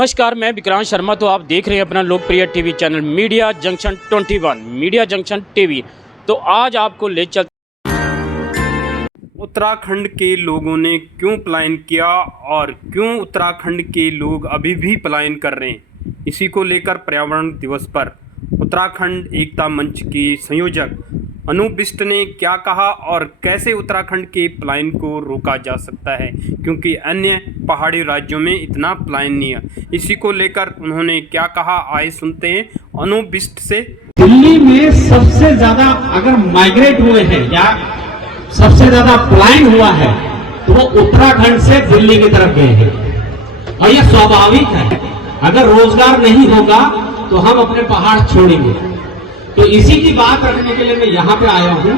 नमस्कार, मैं विक्रांत शर्मा। तो आप देख रहे हैं अपना लोकप्रिय TV channel media junction 21 media junction TV. तो आज आपको ले चल उत्तराखंड के लोगों ने क्यों पलायन किया और क्यों उत्तराखंड के लोग अभी भी पलायन कर रहे हैं, इसी को लेकर पर्यावरण दिवस पर उत्तराखंड एकता मंच के संयोजक अनूप बिष्ट ने क्या कहा और कैसे उत्तराखंड के पलायन को रोका जा सकता है, क्योंकि अन्य पहाड़ी राज्यों में इतना पलायन नहीं है। इसी को लेकर उन्होंने क्या कहा, आए सुनते हैं अनूप बिष्ट से। दिल्ली में सबसे ज्यादा अगर माइग्रेट हुए हैं या सबसे ज्यादा पलायन हुआ है तो वो उत्तराखंड से दिल्ली की तरफ गए हैं और ये स्वाभाविक है। अगर रोजगार नहीं होगा तो हम अपने पहाड़ छोड़ेंगे। तो इसी की बात रखने के लिए मैं यहाँ पे आया हूँ।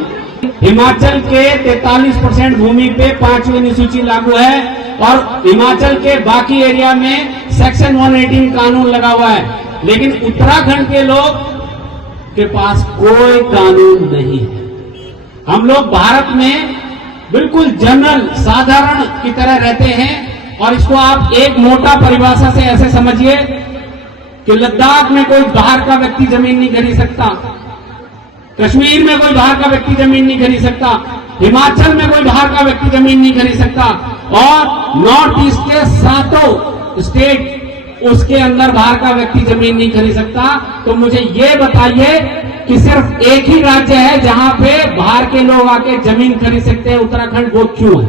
हिमाचल के 43% भूमि पे 5वीं अनुसूची लागू है और हिमाचल के बाकी एरिया में सेक्शन 118 कानून लगा हुआ है, लेकिन उत्तराखंड के लोग के पास कोई कानून नहीं है। हम लोग भारत में बिल्कुल जनरल साधारण की तरह रहते हैं और इसको आप एक मोटा परिभाषा से ऐसे समझिए कि लद्दाख में कोई बाहर का व्यक्ति जमीन नहीं खरीद सकता, कश्मीर में कोई बाहर का व्यक्ति जमीन नहीं खरीद सकता, हिमाचल में कोई बाहर का व्यक्ति जमीन नहीं खरीद सकता और नॉर्थ ईस्ट के 7 स्टेट उसके अंदर बाहर का व्यक्ति जमीन नहीं खरीद सकता। तो मुझे ये बताइए कि सिर्फ एक ही राज्य है जहां पे बाहर के लोग आके जमीन खरीद सकते हैं, उत्तराखंड। वो क्यों है?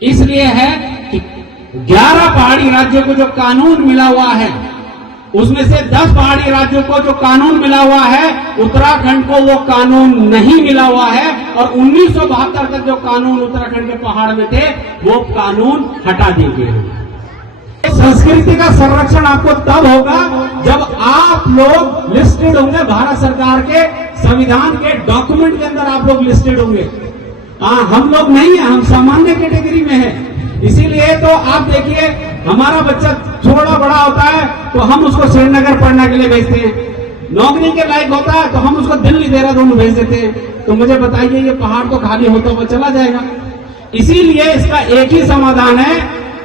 इसलिए है कि 11 पहाड़ी राज्यों को जो कानून मिला हुआ है उसमें से 10 पहाड़ी राज्यों को जो कानून मिला हुआ है, उत्तराखंड को वो कानून नहीं मिला हुआ है। और 1972 तक जो कानून उत्तराखंड के पहाड़ में थे वो कानून हटा दिए गए हैं। संस्कृति का संरक्षण आपको तब होगा जब आप लोग लिस्टेड होंगे, भारत सरकार के संविधान के डॉक्यूमेंट के अंदर आप लोग लिस्टेड होंगे। हम लोग नहीं है, हम सामान्य कैटेगरी में है। इसीलिए तो आप देखिए, हमारा बच्चा थोड़ा बड़ा होता है तो हम उसको श्रीनगर पढ़ने के लिए भेजते हैं, नौकरी के लायक होता है तो हम उसको दिल्ली देहरादून भेज देते हैं। तो मुझे बताइए, ये पहाड़ तो खाली होता हुआ चला जाएगा। इसीलिए इसका एक ही समाधान है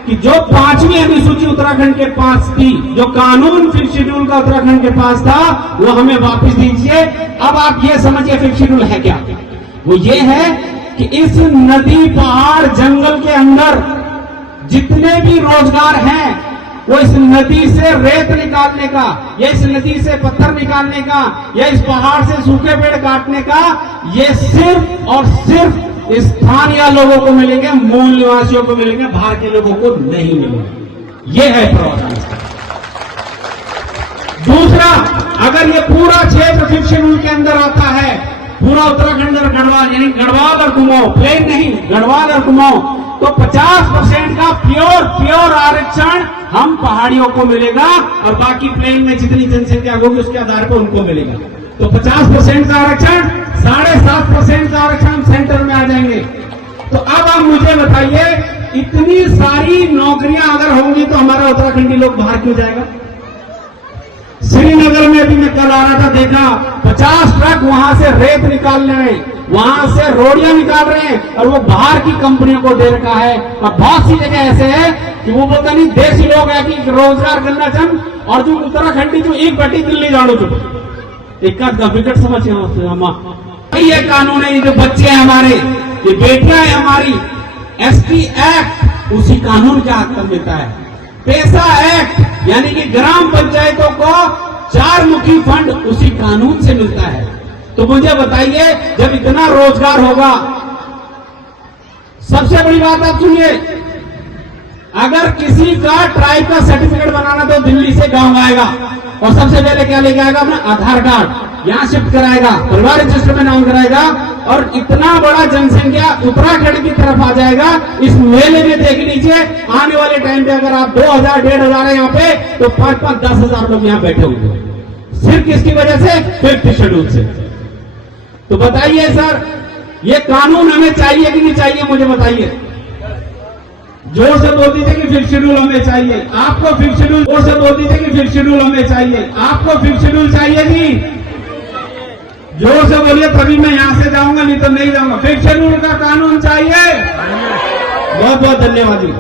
कि जो 5वीं अनुसूची उत्तराखंड के पास थी, जो कानून 5th शेड्यूल का उत्तराखंड के पास था, वो हमें वापस दीजिए। अब आप ये समझिए 5th शेड्यूल है क्या? वो ये है कि इस नदी, पहाड़, जंगल के अंदर जितने भी रोजगार हैं वो इस नदी से रेत निकालने का, या इस नदी से पत्थर निकालने का, या इस पहाड़ से सूखे पेड़ काटने का, ये सिर्फ और सिर्फ स्थानीय लोगों को मिलेंगे, मूल निवासियों को मिलेंगे, बाहर के लोगों को नहीं मिलेंगे। ये है प्रावधान। दूसरा, अगर ये पूरा क्षेत्र 5th शेड्यूल के अंदर आता है, पूरा उत्तराखंड और गढ़वाल, यानी गढ़वाल और कुमाऊं, प्लेन नहीं, गढ़वाल और कुमाऊं, तो 50% का प्योर आरक्षण हम पहाड़ियों को मिलेगा और बाकी प्लेन में जितनी जनसंख्या होगी उसके आधार पर उनको मिलेगा। तो 50% का आरक्षण, 7.5% का आरक्षण सेंटर में आ जाएंगे। तो अब आप मुझे बताइए, इतनी सारी नौकरियां अगर होंगी तो हमारा उत्तराखंडी लोग बाहर क्यों जाएगा? श्रीनगर में भी मैं कल आ रहा था, देखा 50 ट्रक वहां से रेत निकाल रहे हैं, वहां से रोडियां निकाल रहे हैं और वो बाहर की कंपनियों को दे रखा है। और बहुत सी जगह ऐसे है कि वो बोलता नहीं, देसी लोग है कि रोजगार करना चम, और जो उत्तराखंडी जो एक बेटी दिल्ली जानो चुप एक विकट समझ ये कानून है। ये जो बच्चे हैं हमारे, ये बेटियां हैं हमारी, ST एक्ट उसी कानून के हाथ में मिलता है। पैसा एक्ट यानी कि ग्राम पंचायतों को 4 मुखी फंड उसी कानून से मिलता है। तो मुझे बताइए, जब इतना रोजगार होगा, सबसे बड़ी बात आप सुनिए, अगर किसी का ट्राइब का सर्टिफिकेट बनाना तो दिल्ली से गांव आएगा और सबसे पहले क्या लेके आएगा? अपना आधार कार्ड यहां शिफ्ट कराएगा, परिवार रजिस्टर में नाम कराएगा और इतना बड़ा जनसंख्या उत्तराखंड की तरफ आ जाएगा। इस मेले में देख लीजिए, आने वाले टाइम पे अगर आप 2000, 1500 है यहाँ पे, तो 5-5, 10,000 लोग यहाँ बैठे होंगे, सिर्फ किसकी वजह से? 5th शेड्यूल से। तो बताइए सर, ये कानून हमें चाहिए कि नहीं चाहिए? मुझे बताइए, जोर से बोल दीजिए कि 5th शेड्यूल हमें चाहिए। आपको 5th शेड्यूल, जोर से बोल दीजिए कि 5th शेड्यूल हमें चाहिए। आपको 5th शेड्यूल चाहिए जी? जोर से बोलिए, तभी मैं यहां से जाऊंगा, नहीं तो नहीं जाऊंगा। 5th शेड्यूल का कानून चाहिए। बहुत बहुत धन्यवाद जी।